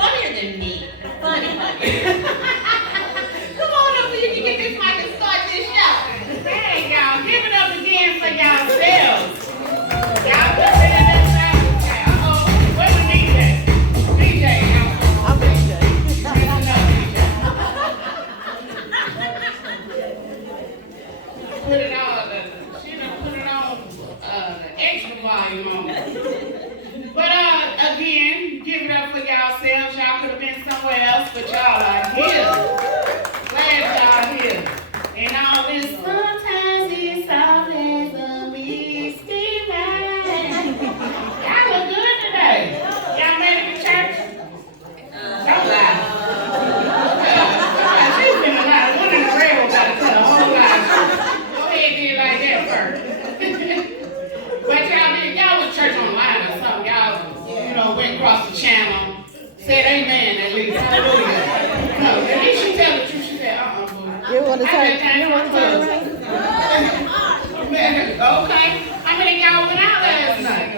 Funnier than me. Funny. Come on over, you can get this mic and start this show. Hey, y'all, give it up again for yourselves. Y'all put it in that sound. Uh-oh, where's the DJ? DJ, y'all. I'm DJ. Put it on, she done put it on the extra volume on. But again, give it up for yourselves. Y'all could have been somewhere else, but y'all are here. Glad y'all here. And all this sometimes it's all as a whiskey man. Y'all look good today. Y'all made it to church? Don't lie. She's been a lot. One in the railroad got to tell a whole lot. Go ahead and do it like that first. But y'all was church online or something. Y'all, went across the channel, said amen at least. Hallelujah. No, at least she tell the truth. She said, boy. You want to turn around? Okay. How many of y'all went out last night?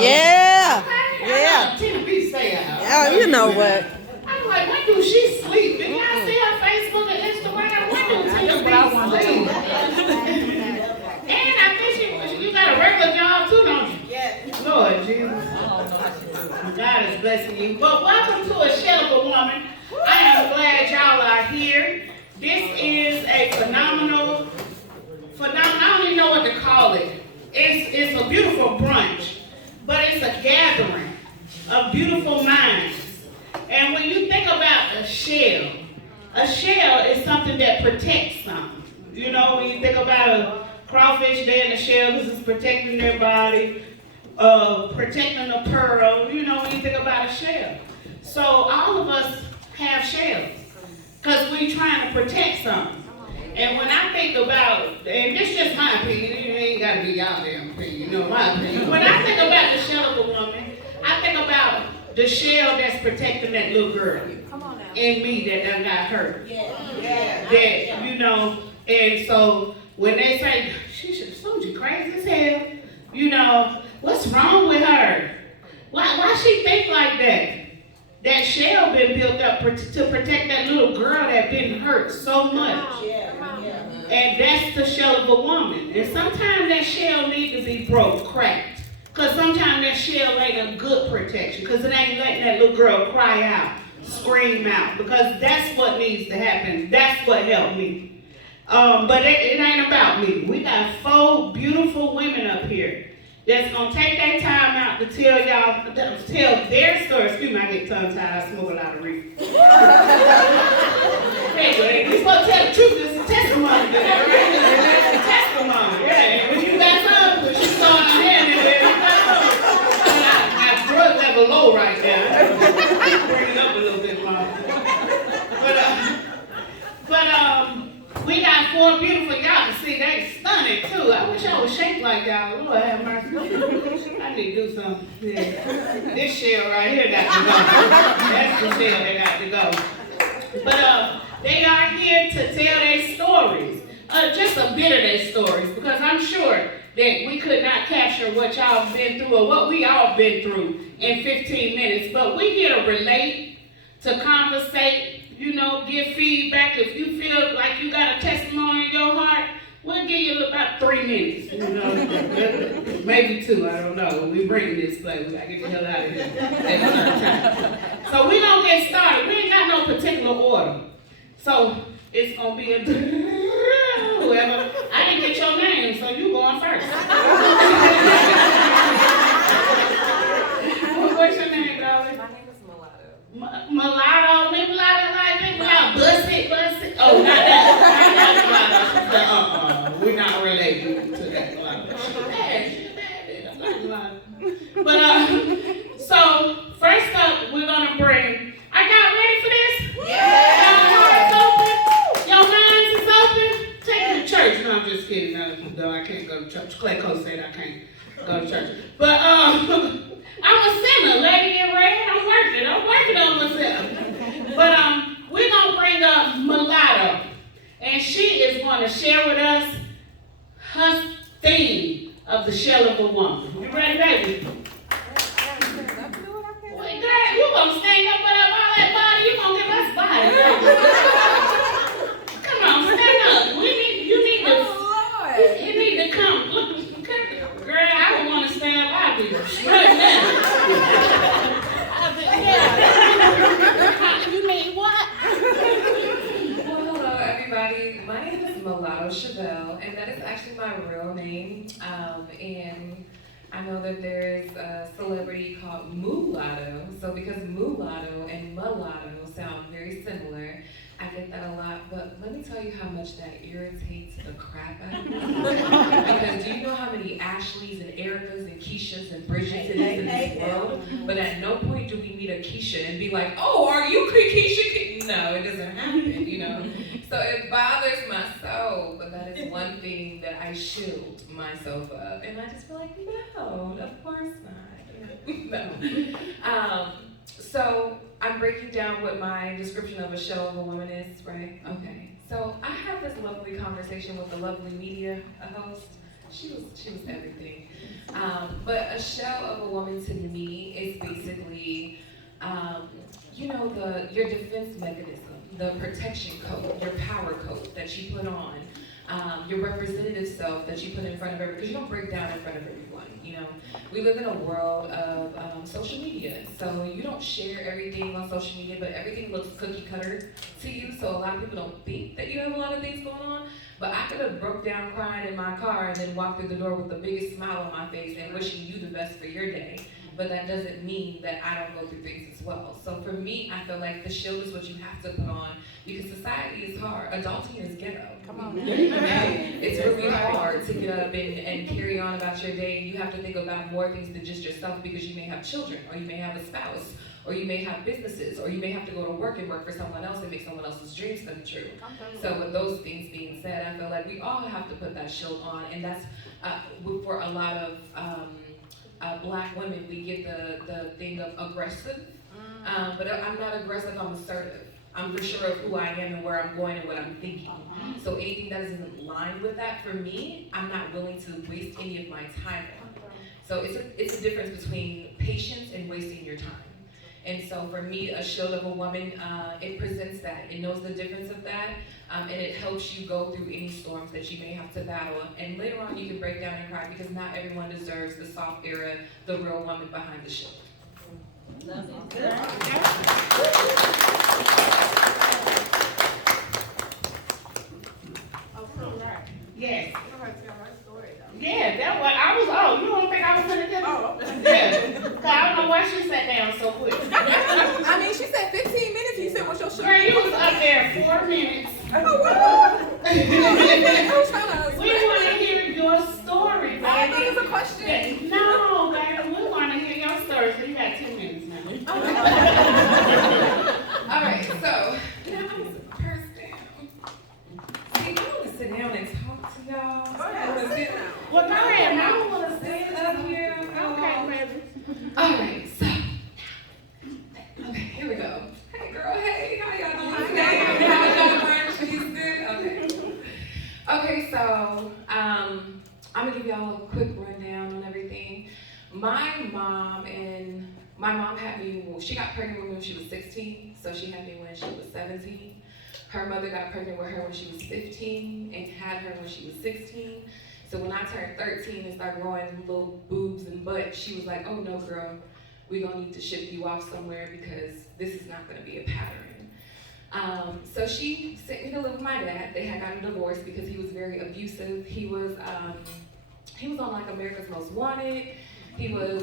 Yeah. Okay. Yeah. Tina B say out. Oh, you know what? I'm like, when do she sleep? Did y'all see her Facebook and Instagram? When do Tina B sleep? And I think you got a regular job too, don't you? Yes. Lord Jesus. God is blessing you. But welcome to A Shell of a Woman. I am glad y'all are here. This is a phenomenal, I don't even know what to call it. It's a beautiful brunch, but it's a gathering of beautiful minds. And when you think about a shell is something that protects something. You know, when you think about a crawfish, they're in the shell because it's protecting their body, protecting a pearl, when you think about a shell. So all of us have shells because we're trying to protect something. And when I think about, and this is just my opinion, it ain't got to be y'all damn opinion, my opinion. When I think about the shell of a woman, I think about the shell that's protecting that little girl in me that done got hurt. That, and so when they say, she should have sold you crazy as hell, what's wrong with her? Why she think like that? That shell been built up to protect that little girl that been hurt so much. And that's the shell of a woman. And sometimes that shell needs to be cracked. Because sometimes that shell ain't a good protection. Because it ain't letting that little girl cry out, scream out. Because that's what needs to happen. That's what helped me. But it ain't about me. We got 4 beautiful women up here that's going to take their time out to tell their story. Excuse me, I get tongue-tied. I smoke a lot of reefer. Anyway, you're supposed to tell the truth. It's a testimony. Right? It's a testimony. Yeah. When you got some, but you saw in the hand, my drug level low right now. Bring it up a little bit more. But we got 4 beautiful y'all. See, they stunning too. I wish I was shaped like y'all. Lord have mercy. I need to do something. Yeah. This shell right here got to go. That's the shell that got to go. But they are here to tell their stories. Just a bit of their stories. Because I'm sure that we could not capture what y'all been through or what we all been through in 15 minutes. But we here to relate, to conversate, give feedback. If you feel like you got a testimony in your heart, we'll give you about 3 minutes. Maybe 2, I don't know. We bring this place. We got to get the hell out of here at a certain time. So we're going to get started. We ain't got no particular order. So it's going to be a whoever. I didn't get your name, so you going first. What's your name, darling? My name is Milatto. Mulatto, big mulatto, like big mulatto, bust it. Oh, not that mulatto. We're not related to that mulatto. She's bad. I like mulatto. But so first up, we're gonna bring. Are y'all ready for this? Yeah. Y'all hearts open? Your minds is open? Take me to church. No, I'm just kidding. No, I can't go to church. Clay Cole said I can't go to church. But I'm a sinner, lady in red. I'm working on myself. But we're gonna bring up Milatto, and she is going to share with us her theme of the shell of a woman. You ready, baby? Wait, girl, you gonna Come on, stand up. You need to. You need to come. Look, girl, I don't want to stand up. I'll be straight now. You mean what? Well, hello everybody. My name is Milatto Chevelle, and that is actually my real name. And I know that there's a celebrity called Mulatto. So because mulatto and mulatto sound very similar, I get that a lot. But let me tell you how much that irritates the crap out of me. Because do you know how many Ashleys and Ericas and Keishas and Bridgets it is in this world? But at no point do we meet a Keisha and be like, oh, are you Keisha? No, it doesn't happen, you know. So it bothers my soul, but that is one thing that I shield myself of. And I just feel like, no, of course not. No. So I'm breaking down what my description of a shell of a woman is, right? Okay. So I have this lovely conversation with the lovely media host. She was everything. But a shell of a woman to me is basically, your defense mechanism, the protection coat, your power coat that you put on, your representative self that you put in front of everyone, because you don't break down in front of everyone, you know. We live in a world of social media, so you don't share everything on social media, but everything looks cookie cutter to you, so a lot of people don't think that you have a lot of things going on. But I could have broke down crying in my car and then walked through the door with the biggest smile on my face and wishing you the best for your day. But that doesn't mean that I don't go through things as well. So for me, I feel like the shield is what you have to put on because society is hard. Adulting is ghetto. Come on. It's really hard to get up and carry on about your day. And you have to think about more things than just yourself because you may have children or you may have a spouse or you may have businesses or you may have to go to work and work for someone else and make someone else's dreams come true. So with those things being said, I feel like we all have to put that shield on, and that's for a lot of black women, we get the thing of aggressive, but I'm not aggressive, I'm assertive. I'm for sure of who I am and where I'm going and what I'm thinking. So anything that isn't in line with that, for me, I'm not willing to waste any of my time on. So it's a difference between patience and wasting your time. And so for me, a shield of a woman, it presents that. It knows the difference of that, and it helps you go through any storms that you may have to battle. And later on, you can break down and cry because not everyone deserves the soft era, the real woman behind the shield. Yes. Yeah, that was, you don't think I was gonna tell you? Yeah. Cause I don't know why she sat down so quick. I mean, she said 15 minutes. You said, what's your show? Girl, you was up there 4 minutes. Oh, wow. We want to hear your story, baby. I thought it was a question. No, baby, we want to hear your story. So you got 2 minutes now. All right, so I'm purse down. See, I want to sit down and talk to y'all. Well, go ahead. I don't want to Stand up here. Okay, baby. All right, so okay, here we go. Hey, girl. Hey, how y'all doing today? How y'all brunch? You good? Okay, so I'm gonna give y'all a quick rundown on everything. My mom had me. She got pregnant with me when she was 16, so she had me when she was 17. Her mother got pregnant with her when she was 15 and had her when she was 16. So when I turned 13 and started growing little boobs and butt, she was like, oh no girl, we're gonna need to ship you off somewhere because this is not gonna be a pattern. So she sent me to live with my dad. They had gotten a divorce because he was very abusive. He was on like America's Most Wanted. He was,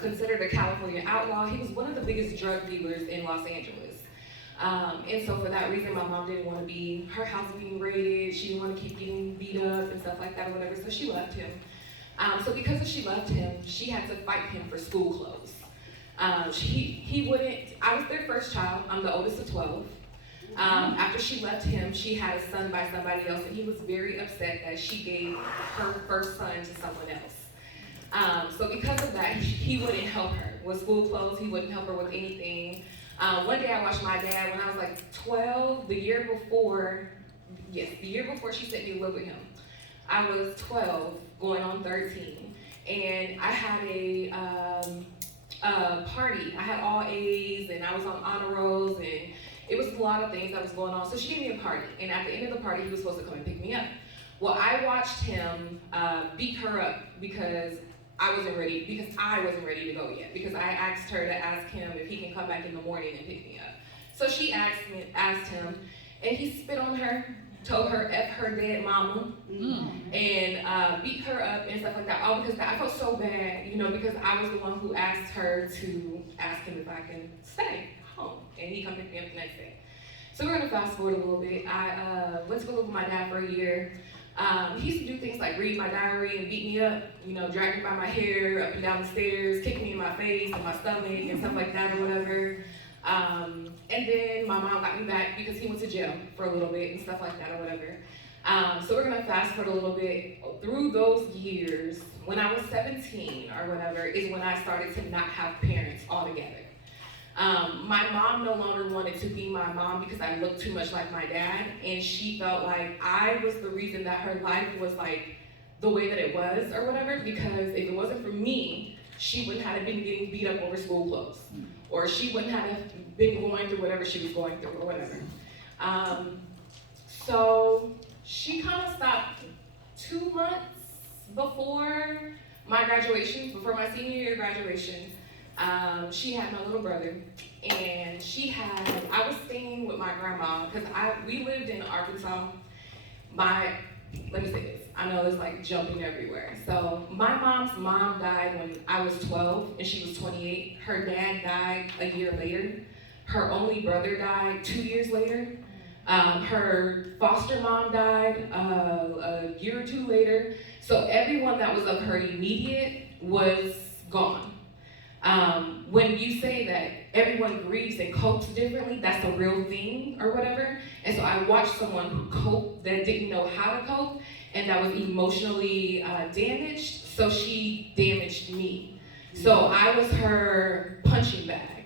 considered a California outlaw. He was one of the biggest drug dealers in Los Angeles. And so for that reason, my mom didn't want to be, her house being raided, she didn't want to keep getting beat up and stuff like that or whatever, so she left him. So because she left him, she had to fight him for school clothes. He wouldn't, I was their first child, I'm the oldest of 12. After she left him, she had a son by somebody else, and he was very upset that she gave her first son to someone else. So because of that, he wouldn't help her with school clothes, he wouldn't help her with anything. One day I watched my dad when I was like 12, the year before she sent me to live with him. I was 12, going on 13, and I had a party. I had all A's, and I was on honor rolls, and It was a lot of things that was going on. So she gave me a party, and at the end of the party, he was supposed to come and pick me up. Well, I watched him beat her up because I wasn't ready to go yet, because I asked her to ask him if he can come back in the morning and pick me up. So she asked him, and he spit on her, told her F her dead mama, and beat her up and stuff like that. All because I felt so bad, because I was the one who asked her to ask him if I can stay home, and he come pick me up the next day. So we're gonna fast forward a little bit. I went to go live with my dad for a year. He used to do things like read my diary and beat me up, drag me by my hair up and down the stairs, kick me in my face and my stomach and stuff like that or whatever. And then my mom got me back because he went to jail for a little bit and stuff like that or whatever. So we're gonna fast forward a little bit. Through those years, when I was 17 or whatever, is when I started to not have parents altogether. My mom no longer wanted to be my mom because I looked too much like my dad, and she felt like I was the reason that her life was like the way that it was or whatever, because if it wasn't for me, she wouldn't have been getting beat up over school clothes, or she wouldn't have been going through whatever she was going through or whatever. So she kind of stopped 2 months before my graduation, before my senior year graduation. She had my little brother, and I was staying with my grandma, because we lived in Arkansas. Let me say this, I know it's like jumping everywhere. So my mom's mom died when I was 12 and she was 28. Her dad died a year later. Her only brother died 2 years later. Her foster mom died a year or two later. So everyone that was of her immediate was gone. When you say that everyone grieves and copes differently, that's a real thing or whatever. And so I watched someone who coped that didn't know how to cope and that was emotionally damaged, so she damaged me. So I was her punching bag.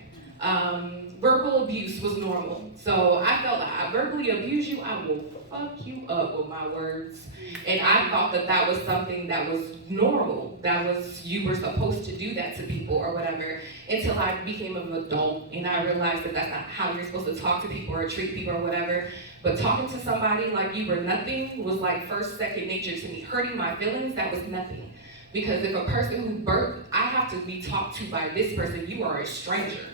Verbal abuse was normal. So I felt like I verbally abuse you, I will fuck you up with my words. And I thought that was something that was normal, you were supposed to do that to people or whatever, until I became an adult and I realized that that's not how you're supposed to talk to people or treat people or whatever. But talking to somebody like you were nothing was like first, second nature to me. Hurting my feelings, that was nothing. Because if a person who birthed, I have to be talked to by this person, you are a stranger.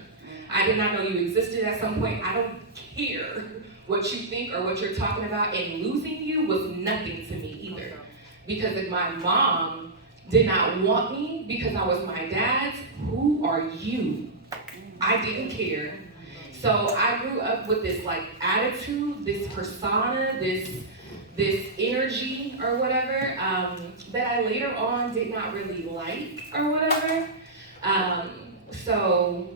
I did not know you existed at some point. I don't care what you think or what you're talking about, and losing you was nothing to me either. Because if my mom did not want me because I was my dad's, who are you? I didn't care. So I grew up with this like attitude, this persona, this energy or whatever, that I later on did not really like or whatever. So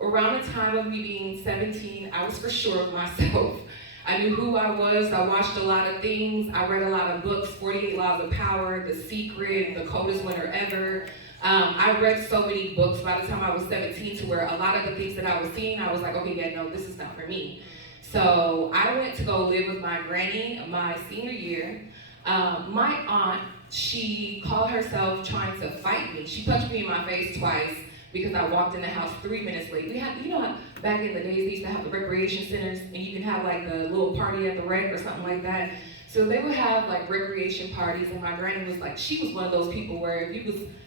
around the time of me being 17, I was for sure of myself. I knew who I was. I watched a lot of things. I read a lot of books, 48 Laws of Power, The Secret, The Coldest Winter Ever. I read so many books by the time I was 17 to where a lot of the things that I was seeing, I was like, okay, yeah, no, this is not for me. So I went to go live with my granny my senior year. My aunt, she called herself trying to fight me. She punched me in my face twice because I walked in the house 3 minutes late. We had, how back in the days, they used to have the recreation centers, and you can have like the little party at the rec or something like that. So they would have like recreation parties, and my granny was like, she was one of those people where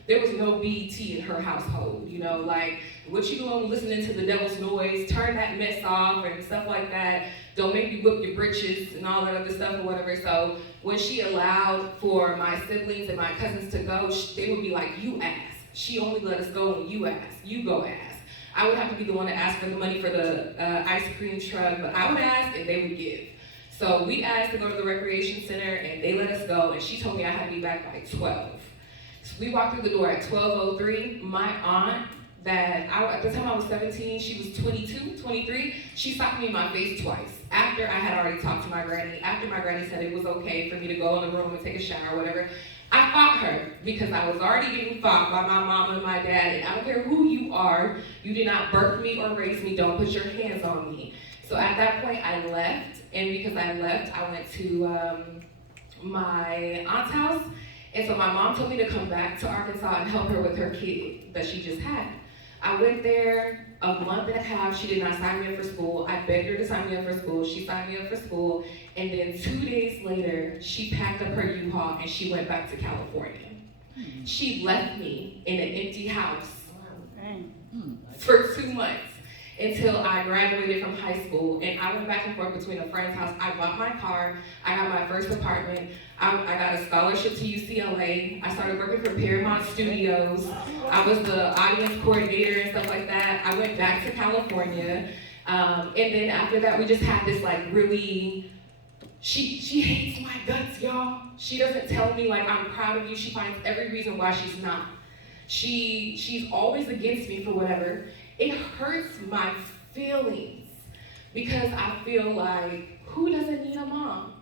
there was no BET in her household, like, what you doing listening to the devil's noise, turn that mess off and stuff like that. Don't make me whip your britches and all that other stuff or whatever. So when she allowed for my siblings and my cousins to go, they would be like, you ask. She only let us go when you ask. You go ask. I would have to be the one to ask for the money for the ice cream truck, but I would ask and they would give. So we asked to go to the recreation center and they let us go, and she told me I had to be back by 12. So we walked through the door at 12:03. My aunt, at the time I was 17, she was 22, 23, she stopped me in my face twice. After I had already talked to my granny, after my granny said it was okay for me to go in the room and take a shower or whatever, I fought her because I was already getting fought by my mom and my dad, and I don't care who you are, you did not birth me or raise me, don't put your hands on me. So at that point I left, and because I left, I went to my aunt's house, and so my mom told me to come back to Arkansas and help her with her kid that she just had. I went there, a month and a half, she did not sign me up for school. I begged her to sign me up for school. She signed me up for school. And then 2 days later, she packed up her U-Haul and she went back to California. She left me in an empty house for 2 months until I graduated from high school. And I went back and forth between a friend's house. I bought my car. I got my first apartment. I got a scholarship to UCLA. I started working for Paramount Studios. I was the audience coordinator and stuff like that. I went back to California. And then after that, we just had this like really, she hates my guts, y'all. She doesn't tell me like, I'm proud of you. She finds every reason why she's not. She's always against me for whatever. It hurts my feelings because I feel like, who doesn't need a mom?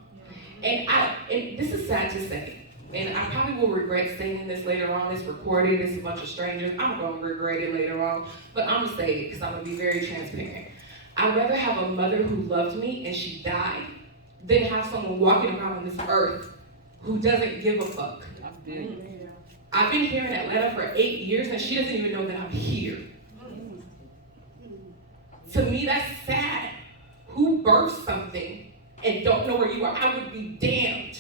And this is sad to say, and I probably will regret saying this later on. It's recorded, it's a bunch of strangers. I'm gonna regret it later on, but I'm gonna say it because I'm gonna be very transparent. I'd rather have a mother who loved me and she died than have someone walking around on this earth who doesn't give a fuck. I've been here in Atlanta for 8 years and she doesn't even know that I'm here. To me, that's sad. Who births something and don't know where you are? I would be damned.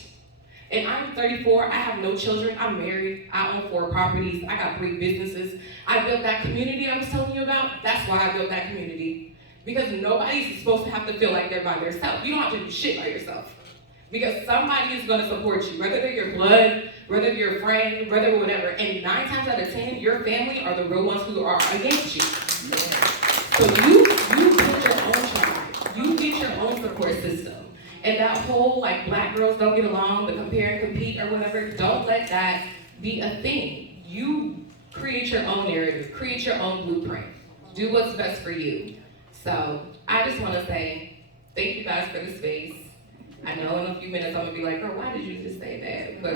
And I'm 34, I have no children, I'm married, I own 4 properties, I got 3 businesses. I built that community I was telling you about. That's why I built that community. Because nobody's supposed to have to feel like they're by themselves. You don't have to do shit by yourself. Because somebody is gonna support you, whether they're your blood, whether they're your friend, whether whatever. And 9 times out of 10, your family are the real ones who are against you. So you get your own tribe. You get your own support system. And that whole like black girls don't get along, the compare and compete or whatever, don't let that be a thing. You create your own narrative, create your own blueprint. Do what's best for you. So I just want to say thank you guys for the space. I know in a few minutes I'm gonna be like, girl, why did you just say that? But